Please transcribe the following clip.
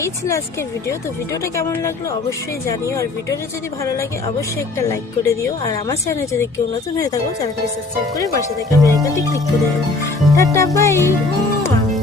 এই ছিল আজকের ভিডিও। তো ভিডিওটা কেমন লাগলো অবশ্যই জানিও, আর ভিডিওটা যদি ভালো লাগে অবশ্যই একটা লাইক করে দিও, আর আমার চ্যানেলে যদি কেউ নতুন হয়ে থাকো চ্যানেলটি সাবস্ক্রাইব করে পাশে থাকা বেল আইকনটি ক্লিক করে দিও। Tata bye.